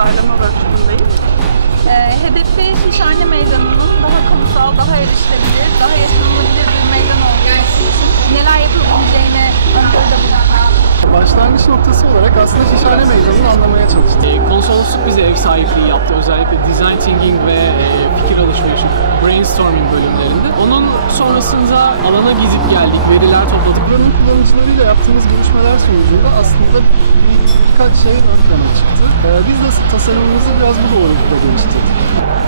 tasarlama workshopundayım. Hedefi Sishane Meydanı'nın daha kamusal, daha erişilebilir, daha yaşanılabilir bir meydan olması için neler yapabileceğini öngörüde bulunmak. Başlangıç noktası olarak aslında Sishane Meydanı'nı anlamaya çalıştık. Konsolosluk bize ev sahipliği yaptı. Özellikle design thinking ve fikir alışverişi, brainstorming bölümlerinde. Onun sonrasında alana gidip geldik, veriler topladık. Buranın kullanıcılarıyla yaptığımız görüşmeler sonucunda aslında birkaç şey ön plana çıktı. Biz de tasarımımızı biraz bu doğrultuda geliştirdik.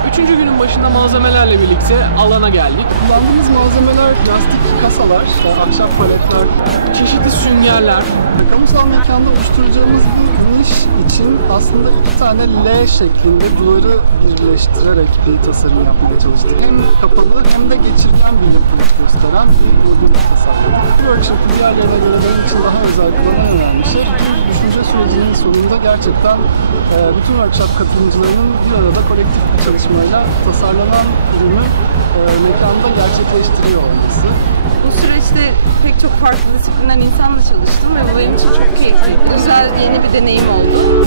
Üçüncü günün başında malzemelerle birlikte alana geldik. Kullandığımız malzemeler plastik kasalar, ahşap paletler, çeşitli süngerler. Kamusal mekanda oluşturacağımız bu niş için aslında iki tane L şeklinde duvarı birleştirerek bir tasarım yapmaya çalıştık. Hem kapalı hem de geçirgen bir yapılıp gösteren bir modül tasarladık. Bu workshop'un diğerlerine göre benim için daha özel kılan önemli şey, bu düşünce sürecinin sonunda gerçekten bütün workshop katılımcılarının bir arada kolektif bir çalışmayla tasarlanan ürünü mekanda gerçekleştiriyor olması. Bu süreçte pek çok farklı disiplinler insanla çalıştım ve bu benim için çok keyifli, güzel, yeni bir deneyim oldu.